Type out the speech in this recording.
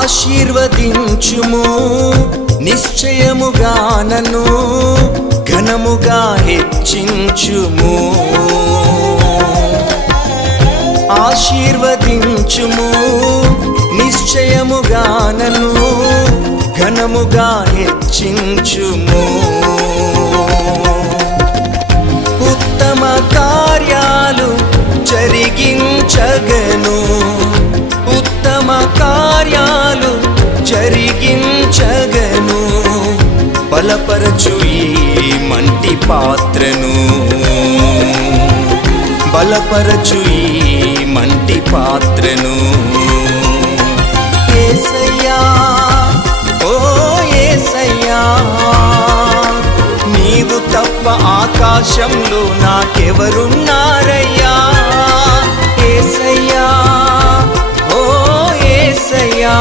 ఆశీర్వదించుము నిశ్చయముగా నన్ను ఘనముగా హెచ్చించుము ఆశీర్వదించుము నిశ్చయముగా నన్ను ఘనముగా హెచ్చించుము ఉత్తమ కార్యాలు జరిగించగను ఉత్తమ కార్యాలు జరిగించగను బలపరచు ఈ మంటి పాత్రను బలపరచు ఈ మంటి పాత్రను యేసయ్యా ఓ యేసయ్యా నీవు తప్ప ఆకాశంలో నాకెవరున్నారయ్యా యేసయ్యా ఓ యేసయ్యా